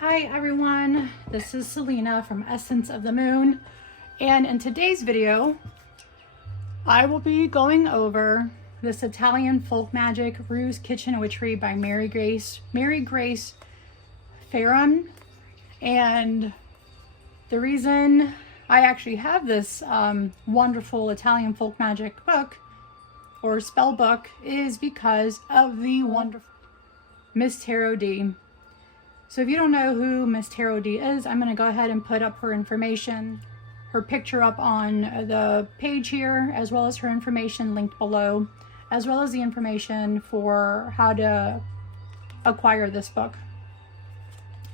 Hi everyone, this is Selena from Essence of the Moon, and in today's video I will be going over this Italian folk magic Ruse Kitchen Witchery by Mary Grace Fahrun. And the reason I actually have this wonderful Italian folk magic book or spell book is because of the wonderful Miss Tarot D. So if you don't know who Miss Tarot D is, I'm going to go ahead and put up her information, her picture up on the page here, as well as her information linked below, as well as the information for how to acquire this book.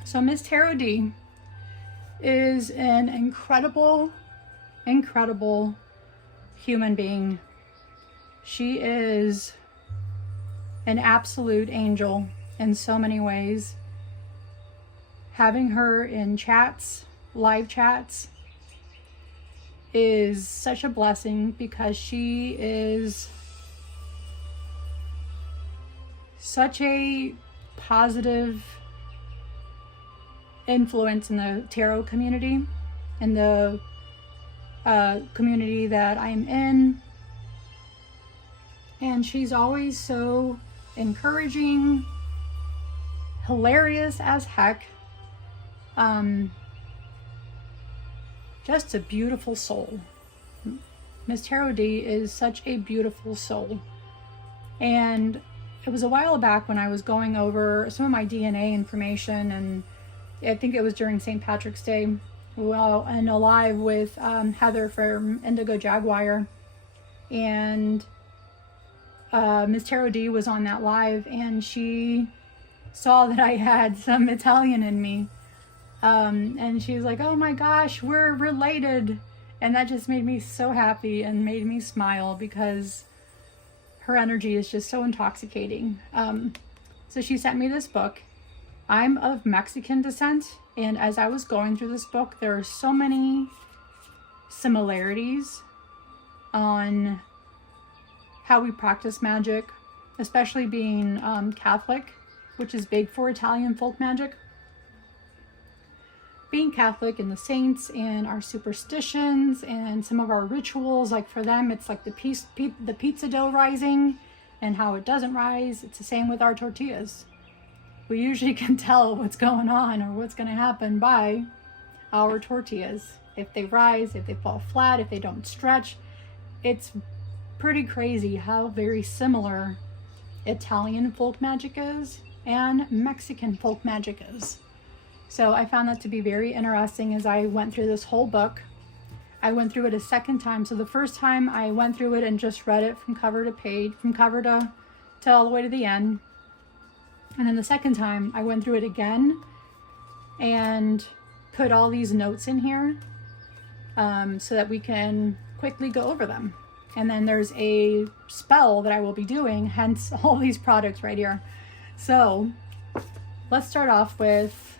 So Miss Tarot D is an incredible human being. She is an absolute angel in so many ways. Having her in chats, live chats, is such a blessing because she is such a positive influence in the tarot community, in the community that I'm in. And she's always so encouraging, hilarious as heck. Just a beautiful soul. Miss Tarot D is such a beautiful soul. And it was a while back when I was going over some of my DNA information, and I think it was during St. Patrick's Day, well, and a live with Heather from Indigo Jaguar. And Miss Tarot D was on that live, and she saw that I had some Italian in me. And she was like, oh my gosh, we're related. And that just made me so happy and made me smile because her energy is just so intoxicating. So she sent me this book. I'm of Mexican descent, and as I was going through this book, there are so many similarities on how we practice magic, especially being Catholic, which is big for Italian folk magic. Being Catholic and the saints and our superstitions and some of our rituals, like for them, it's like the pizza dough rising and how it doesn't rise. It's the same with our tortillas. We usually can tell what's going on or what's going to happen by our tortillas. If they rise, if they fall flat, if they don't stretch. It's pretty crazy how very similar Italian folk magic is and Mexican folk magic is. So I found that to be very interesting as I went through this whole book. I went through it a second time. So the first time I went through it and just read it from cover to page, from cover to all the way to the end. And then the second time I went through it again and put all these notes in here so that we can quickly go over them. And then there's a spell that I will be doing, hence all these products right here. So let's start off with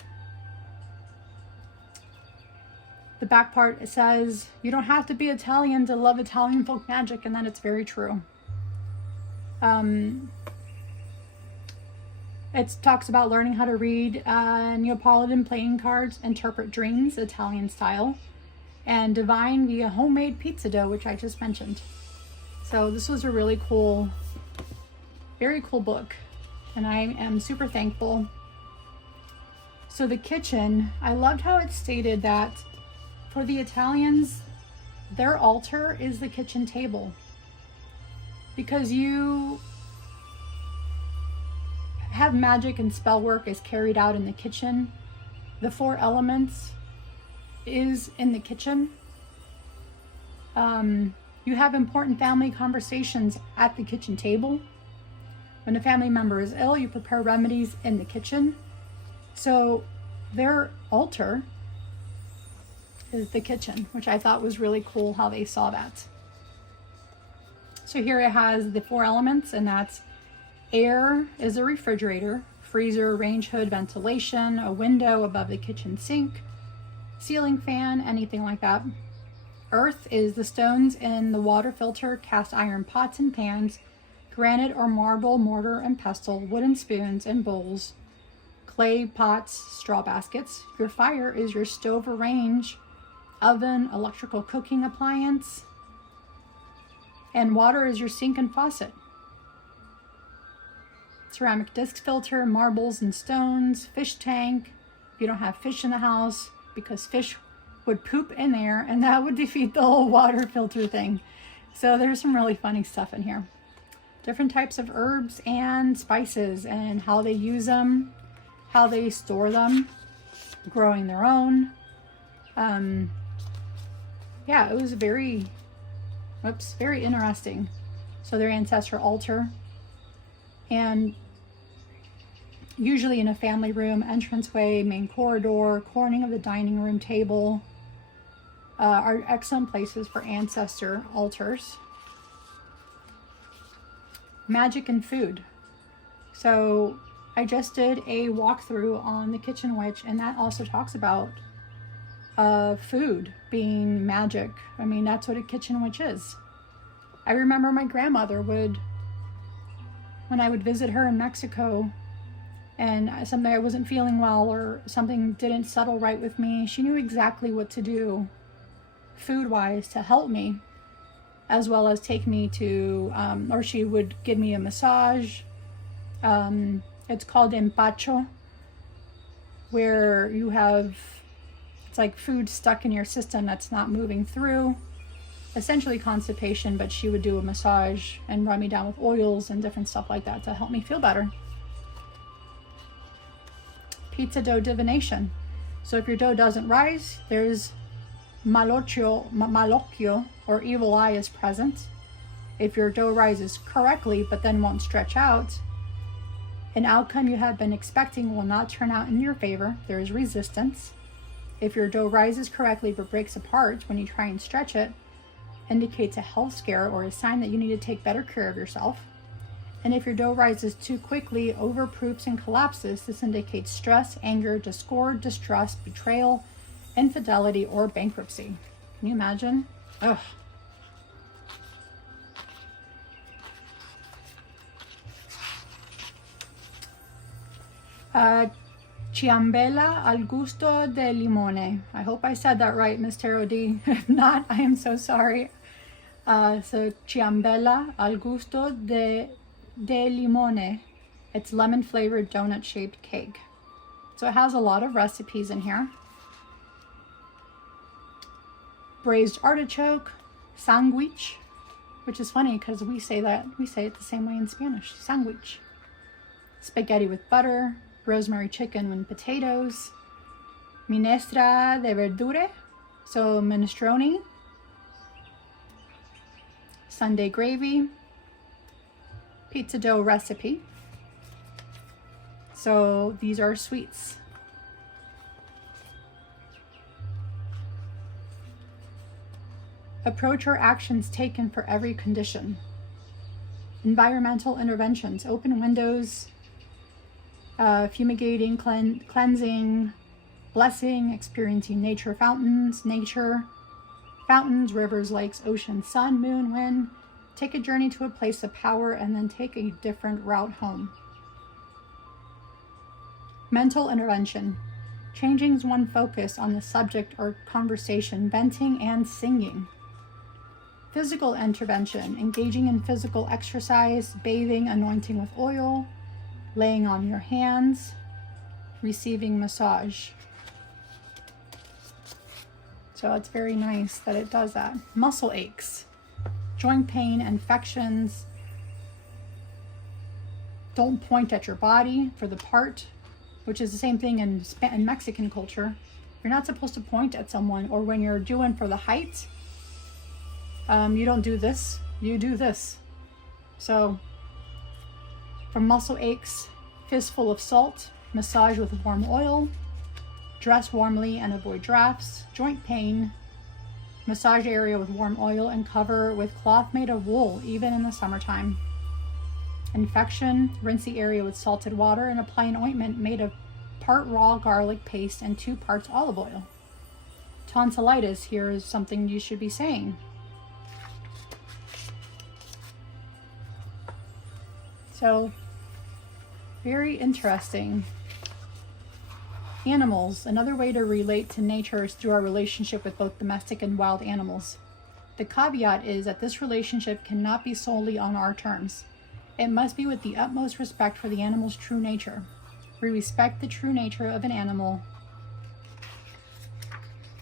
the back part. It says, you don't have to be Italian to love Italian folk magic, and then it's very true. It talks about learning how to read Neapolitan playing cards, interpret dreams, Italian style, and divine via homemade pizza dough, which I just mentioned. So this was a really cool, very cool book, and I am super thankful. So the kitchen, I loved how it stated that for the Italians, their altar is the kitchen table, because you have magic and spell work is carried out in the kitchen. The 4 elements is in the kitchen. You have important family conversations at the kitchen table. When a family member is ill, you prepare remedies in the kitchen. So their altar is the kitchen, which I thought was really cool how they saw that. So here it has the 4 elements, and that's air is a refrigerator, freezer, range hood, ventilation, a window above the kitchen sink, ceiling fan, anything like that. Earth is the stones in the water filter, cast iron pots and pans, granite or marble, mortar and pestle, wooden spoons and bowls, clay pots, straw baskets. Your fire is your stove or range, oven, electrical cooking appliance, and water is your sink and faucet. Ceramic disc filter, marbles and stones, fish tank. If you don't have fish in the house, because fish would poop in there and that would defeat the whole water filter thing. So there's some really funny stuff in here. Different types of herbs and spices and how they use them, how they store them, growing their own. Yeah, it was very interesting. So their ancestral altar, and usually in a family room, entranceway, main corridor, cornering of the dining room table, are excellent places for ancestor altars. Magic and food. So I just did a walkthrough on the Kitchen Witch, and that also talks about food being magic. I mean, that's what a Kitchen Witch is. I remember my grandmother would, when I would visit her in Mexico, and someday I wasn't feeling well or something didn't settle right with me, she knew exactly what to do food-wise to help me, as well as take me to, or she would give me a massage. It's called empacho, where you have, it's like food stuck in your system that's not moving through. Essentially constipation, but she would do a massage and rub me down with oils and different stuff like that to help me feel better. Pizza dough divination. So if your dough doesn't rise, there's Malocchio, or evil eye, is present. If your dough rises correctly but then won't stretch out, an outcome you have been expecting will not turn out in your favor. There is resistance. If your dough rises correctly but breaks apart when you try and stretch it, indicates a health scare or a sign that you need to take better care of yourself. And if your dough rises too quickly, overproofs and collapses, this indicates stress, anger, discord, distrust, betrayal, infidelity, or bankruptcy. Can you imagine? Ugh. Ciambella al gusto de limone. I hope I said that right, Miss Tarot D. If not, I am so sorry. So ciambella al gusto de limone. It's lemon flavored donut shaped cake. So it has a lot of recipes in here. Braised artichoke, sandwich, which is funny because we say it the same way in Spanish, sandwich. Spaghetti with butter, rosemary chicken and potatoes, minestra de verdure, so minestrone, Sunday gravy, pizza dough recipe. So these are sweets. Approach or actions taken for every condition. Environmental interventions, open windows, fumigating, cleansing, blessing, experiencing nature, fountains, rivers, lakes, ocean, sun, moon, wind. Take a journey to a place of power and then take a different route home. Mental intervention, changing one focus on the subject or conversation, venting and singing. Physical intervention, engaging in physical exercise, bathing, anointing with oil, laying on your hands, receiving massage. So it's very nice that it does that. Muscle aches, joint pain, infections. Don't point at your body for the part, which is the same thing in Mexican culture. You're not supposed to point at someone, or when you're doing for the height, you don't do this, you do this. So for muscle aches, fistful of salt, massage with warm oil, dress warmly and avoid drafts, joint pain, massage area with warm oil and cover with cloth made of wool, even in the summertime. Infection, rinse the area with salted water and apply an ointment made of part raw garlic paste and 2 parts olive oil. Tonsillitis, here is something you should be saying. So, very interesting. Animals. Another way to relate to nature is through our relationship with both domestic and wild animals. The caveat is that this relationship cannot be solely on our terms. It must be with the utmost respect for the animal's true nature. We respect the true nature of an animal,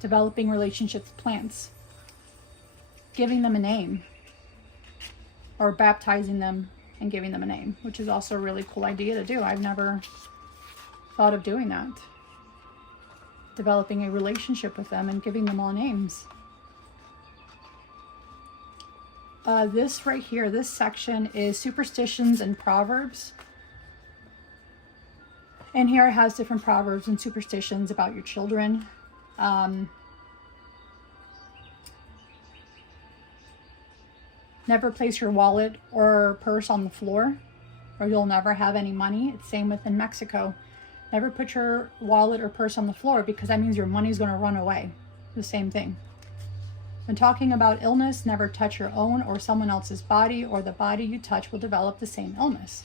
developing relationships with plants, giving them a name, or baptizing them and giving them a name, which is also a really cool idea to do. I've never thought of doing that. Developing a relationship with them and giving them all names. This right here, this section is superstitions and proverbs. And here it has different proverbs and superstitions about your children. Never place your wallet or purse on the floor, or you'll never have any money. It's same with in Mexico. Never put your wallet or purse on the floor, because that means your money's going to run away. The same thing. When talking about illness, never touch your own or someone else's body, or the body you touch will develop the same illness.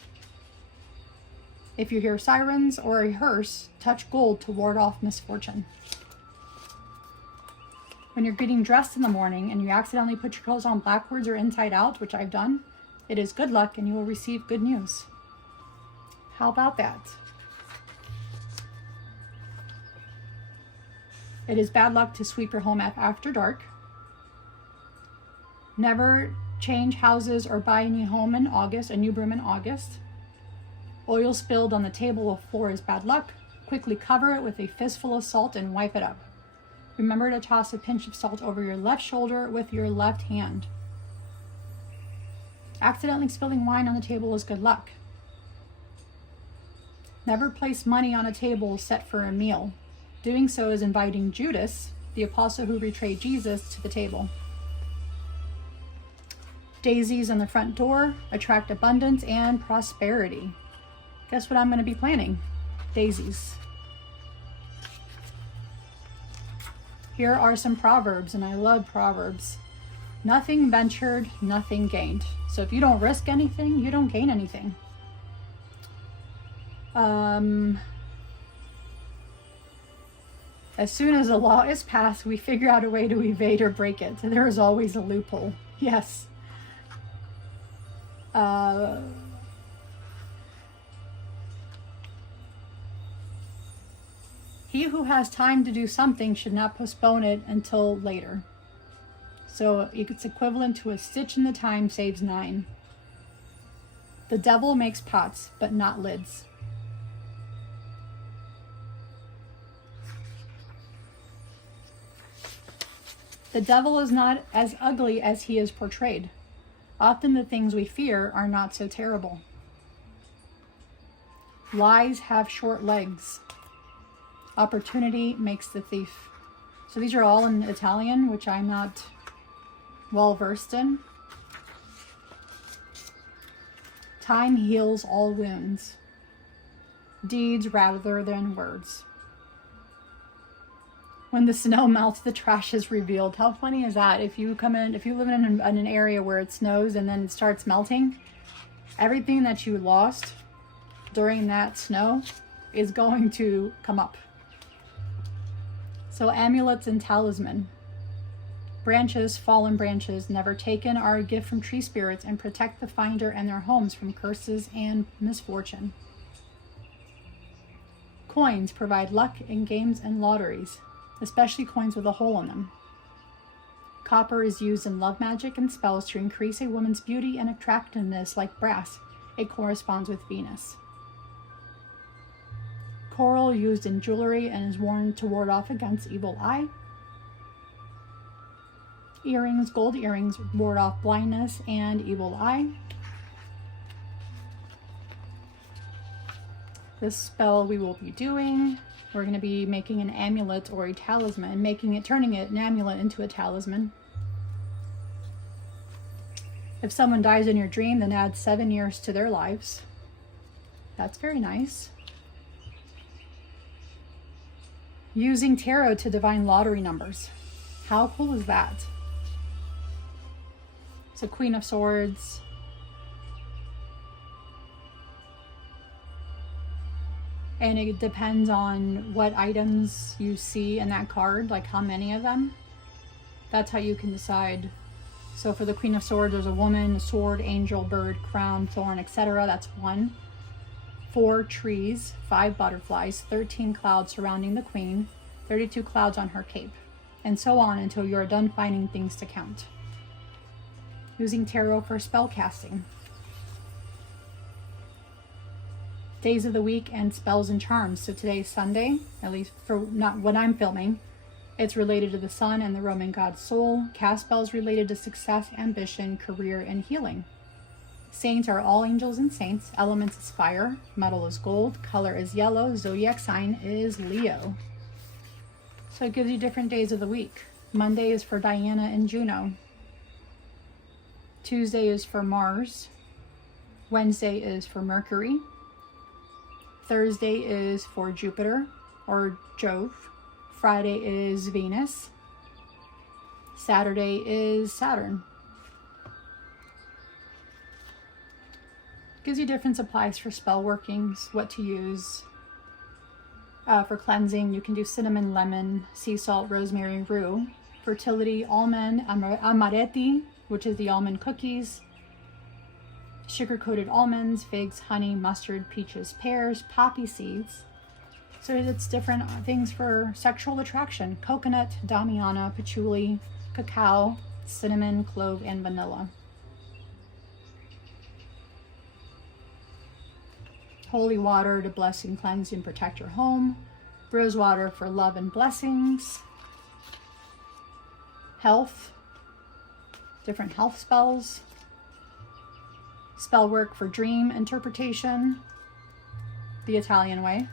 If you hear sirens or a hearse, touch gold to ward off misfortune. When you're getting dressed in the morning and you accidentally put your clothes on backwards or inside out, which I've done, it is good luck and you will receive good news. How about that? It is bad luck to sweep your home after dark. Never change houses or buy a new home in August, a new broom in August. Oil spilled on the table or floor is bad luck. Quickly cover it with a fistful of salt and wipe it up. Remember to toss a pinch of salt over your left shoulder with your left hand. Accidentally spilling wine on the table is good luck. Never place money on a table set for a meal. Doing so is inviting Judas, the apostle who betrayed Jesus, to the table. Daisies on the front door attract abundance and prosperity. Guess what I'm going to be planting? Daisies. Here are some proverbs, and I love proverbs. Nothing ventured, nothing gained. So if you don't risk anything, you don't gain anything. As soon as a law is passed, we figure out a way to evade or break it. So there is always a loophole. Yes. He who has time to do something should not postpone it until later. So it's equivalent to a stitch in the time saves 9. The devil makes pots, but not lids. The devil is not as ugly as he is portrayed. Often the things we fear are not so terrible. Lies have short legs. Opportunity makes the thief. So these are all in Italian, which I'm not well versed in. Time heals all wounds. Deeds rather than words. When the snow melts, the trash is revealed. How funny is that? If you live in an area where it snows and then it starts melting, everything that you lost during that snow is going to come up. So amulets and talisman. Branches, fallen branches, never taken, are a gift from tree spirits and protect the finder and their homes from curses and misfortune. Coins provide luck in games and lotteries, especially coins with a hole in them. Copper is used in love magic and spells to increase a woman's beauty and attractiveness like brass. It corresponds with Venus. Coral used in jewelry and is worn to ward off against evil eye. Earrings, gold earrings, ward off blindness and evil eye. This spell we will be doing, we're going to be making an amulet or a talisman, turning it an amulet into a talisman. If someone dies in your dream, then add 7 years to their lives. That's very nice. Using tarot to divine lottery numbers. How cool is that? So Queen of Swords. And it depends on what items you see in that card, like how many of them. That's how you can decide. So for the Queen of Swords, there's a woman, a sword, angel, bird, crown, thorn, etc. That's 1. 4 trees, 5 butterflies, 13 clouds surrounding the queen, 32 clouds on her cape, and so on until you are done finding things to count. Using tarot for spell casting. Days of the week and spells and charms. So today's Sunday, at least for not when I'm filming. It's related to the sun and the Roman god Sol. Cast spells related to success, ambition, career, and healing. Saints are all angels and saints. Elements is fire. Metal is gold. Color is yellow. Zodiac sign is Leo. So it gives you different days of the week. Monday is for Diana and Juno. Tuesday is for Mars. Wednesday is for Mercury. Thursday is for Jupiter or Jove. Friday is Venus. Saturday is Saturn. Gives you different supplies for spell workings, what to use. For cleansing, you can do cinnamon, lemon, sea salt, rosemary, rue. Fertility, almond, amaretti, which is the almond cookies. Sugar-coated almonds, figs, honey, mustard, peaches, pears, poppy seeds. So it's different things for sexual attraction. Coconut, damiana, patchouli, cacao, cinnamon, clove, and vanilla. Holy water to bless and cleanse and protect your home. Rose water for love and blessings. Health, different health spells. Spell work for dream interpretation, the Italian way.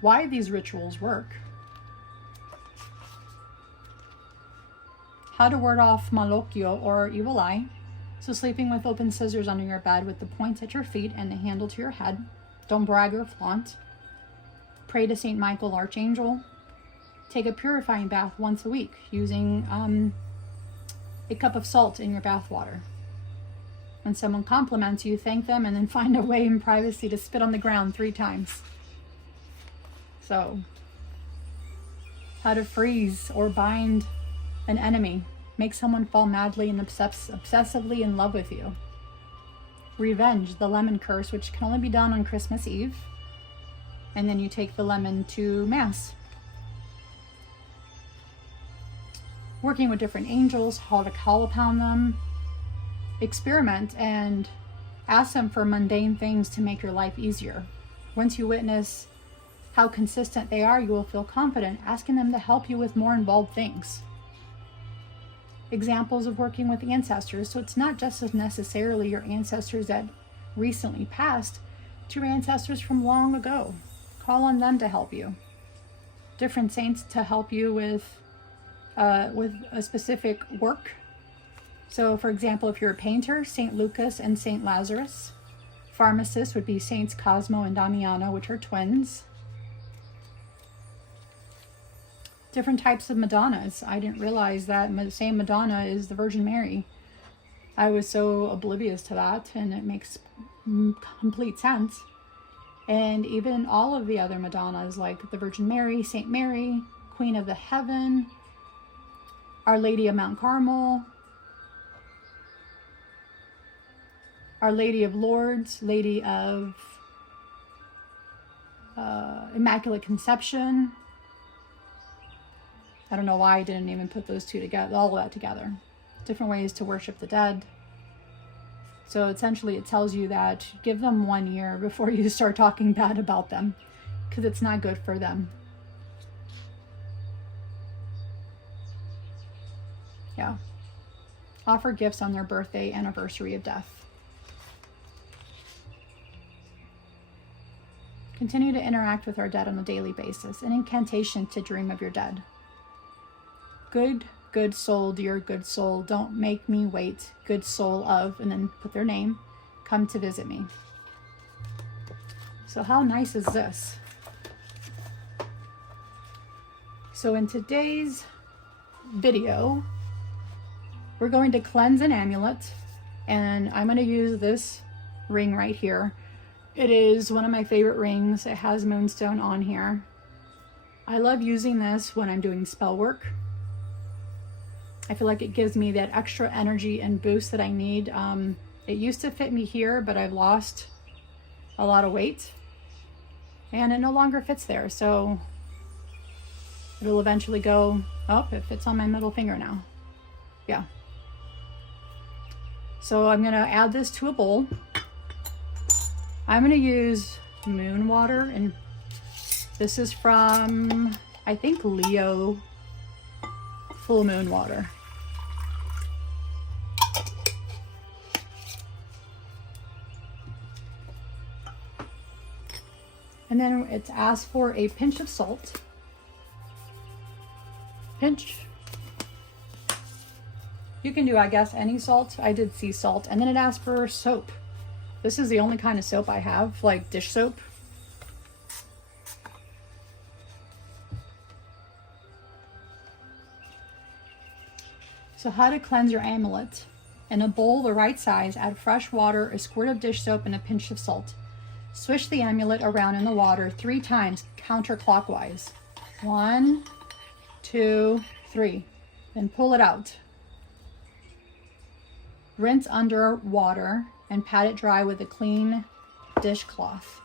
Why these rituals work. How to ward off Malocchio or evil eye. So sleeping with open scissors under your bed with the points at your feet and the handle to your head. Don't brag or flaunt. Pray to Saint Michael Archangel. Take a purifying bath once a week using a cup of salt in your bath water. When someone compliments you, thank them and then find a way in privacy to spit on the ground 3 times. So, how to freeze or bind an enemy. Make someone fall madly and obsessively in love with you. Revenge, the lemon curse, which can only be done on Christmas Eve. And then you take the lemon to Mass. Working with different angels, how to call upon them. Experiment and ask them for mundane things to make your life easier. Once you witness how consistent they are, you will feel confident asking them to help you with more involved things. Examples of working with ancestors. So it's not just necessarily your ancestors that recently passed, to your ancestors from long ago. Call on them to help you. Different saints to help you with a specific work. So for example, if you're a painter, Saint Lucas and Saint Lazarus. Pharmacists would be Saints Cosmo and Damiano, which are twins. Different types of Madonnas. I didn't realize that the same Madonna is the Virgin Mary. I was so oblivious to that, and it makes complete sense. And even all of the other Madonnas, like the Virgin Mary, Saint Mary, Queen of the Heaven, Our Lady of Mount Carmel, Our Lady of Lourdes, Lady of Immaculate Conception. I don't know why I didn't even put those two together, all of that together. Different ways to worship the dead. So essentially it tells you that give them 1 year before you start talking bad about them, because it's not good for them. Yeah. Offer gifts on their birthday, anniversary of death. Continue to interact with our dead on a daily basis. An incantation to dream of your dead. Good soul, dear good soul, don't make me wait. Good soul of, and then put their name, come to visit me. So how nice is this? So in today's video, we're going to cleanse an amulet, and I'm going to use this ring right here. It is one of my favorite rings. It has moonstone on here. I love using this when I'm doing spell work. I feel like it gives me that extra energy and boost that I need. It used to fit me here, but I've lost a lot of weight and it no longer fits there. So it'll eventually go, oh, it fits on my middle finger now. Yeah. So I'm gonna add this to a bowl. I'm gonna use moon water, and this is from, I think, Leo full moon water. And then it's asked for a pinch of salt. Pinch. You can do, I guess, any salt. I did sea salt. And then it asked for soap. This is the only kind of soap I have, like dish soap. So how to cleanse your amulet. In a bowl the right size, add fresh water, a squirt of dish soap, and a pinch of salt. Swish the amulet around in the water 3 times counterclockwise. 1, 2, 3. Then pull it out. Rinse under water and pat it dry with a clean dishcloth.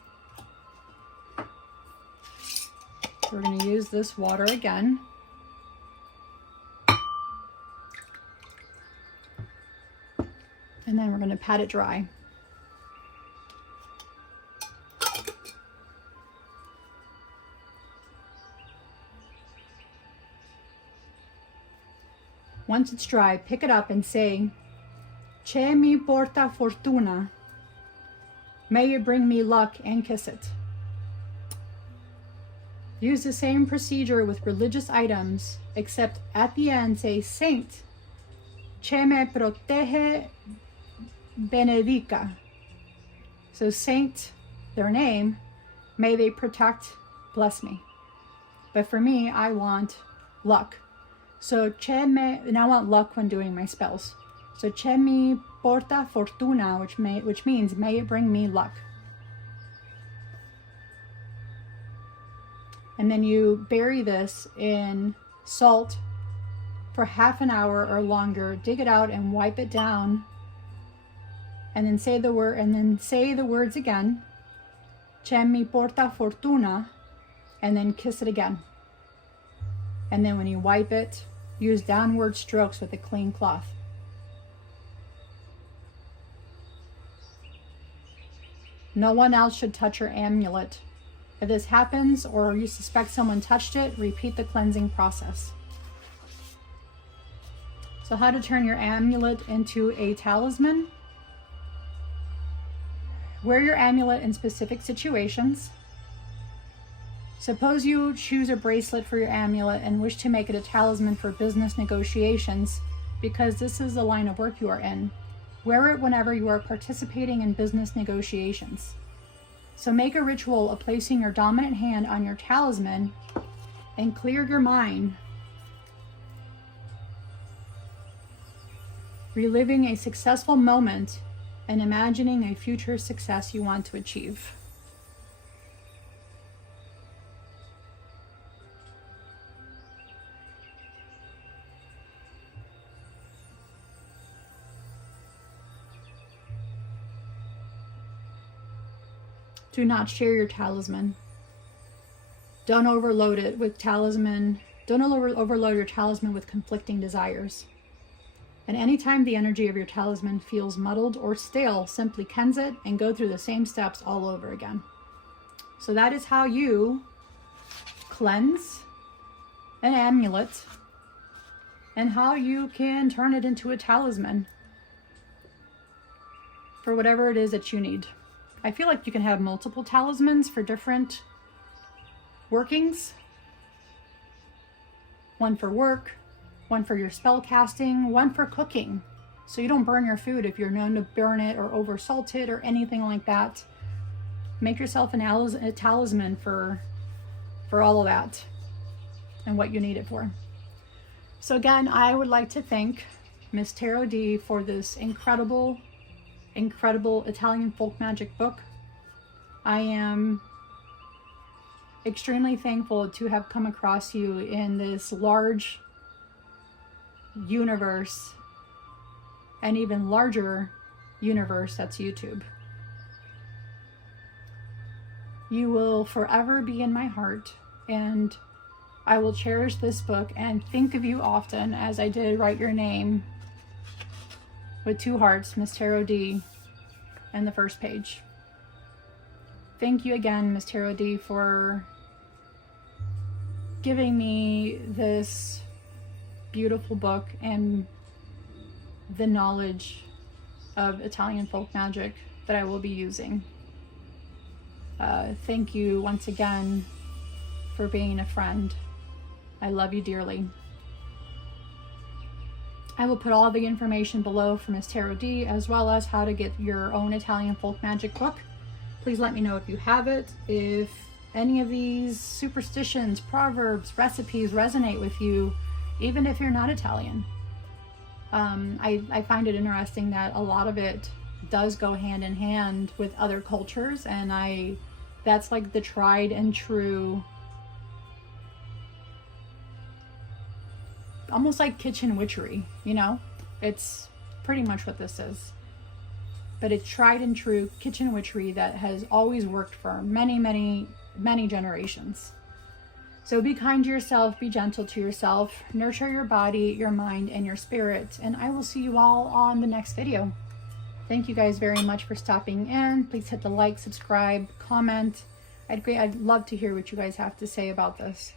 We're going to use this water again. And then we're going to pat it dry. Once it's dry, pick it up and say, "Che mi porta fortuna." May it bring me luck, and kiss it. Use the same procedure with religious items, except at the end say, "Saint, che me protege benedica." So saint, their name, may they protect, bless me. But for me, I want luck. So che me, and I want luck when doing my spells. So che mi porta fortuna, which means may it bring me luck. And then you bury this in salt for half an hour or longer. Dig it out and wipe it down. And then say the word, and then say the words again. Che mi porta fortuna, and then kiss it again. And then when you wipe it, use downward strokes with a clean cloth. No one else should touch your amulet. If this happens or you suspect someone touched it, repeat the cleansing process. So how to turn your amulet into a talisman? Wear your amulet in specific situations. Suppose you choose a bracelet for your amulet and wish to make it a talisman for business negotiations because this is the line of work you are in. Wear it whenever you are participating in business negotiations. So make a ritual of placing your dominant hand on your talisman and clear your mind, reliving a successful moment and imagining a future success you want to achieve. Do not share your talisman. Don't overload it with talisman. Don't overload your talisman with conflicting desires. And anytime the energy of your talisman feels muddled or stale, simply cleanse it and go through the same steps all over again. So that is how you cleanse an amulet and how you can turn it into a talisman for whatever it is that you need. I feel like you can have multiple talismans for different workings. One for work, one for your spell casting, one for cooking. So you don't burn your food if you're known to burn it or over salt it or anything like that. Make yourself a talisman for all of that and what you need it for. So again, I would like to thank Miss Tarot D for this incredible Italian folk magic book. I am extremely thankful to have come across you in this large universe, and even larger universe that's YouTube. You will forever be in my heart, and I will cherish this book and think of you often, as I did write your name with 2 hearts, Miss Tarot D, in the first page. Thank you again, Miss Tarot D, for giving me this beautiful book and the knowledge of Italian folk magic that I will be using. Thank you once again for being a friend. I love you dearly. I will put all the information below for Miss Tarot D, as well as how to get your own Italian folk magic book. Please let me know if you have it. If any of these superstitions, proverbs, recipes resonate with you, even if you're not Italian. I find it interesting that a lot of it does go hand in hand with other cultures, and that's like the tried and true, almost like kitchen witchery, you know? It's pretty much what this is. But it's tried and true kitchen witchery that has always worked for many, many, many generations. So be kind to yourself, be gentle to yourself, nurture your body, your mind, and your spirit. And I will see you all on the next video. Thank you guys very much for stopping in. Please hit the like, subscribe, comment. I'd love to hear what you guys have to say about this.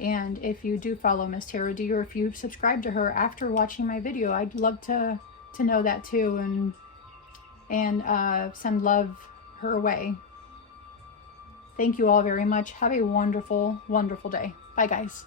And if you do follow Miss Tarot D, or if you subscribe to her after watching my video, I'd love to know that too, and send love her way. Thank you all very much. Have a wonderful, wonderful day. Bye, guys.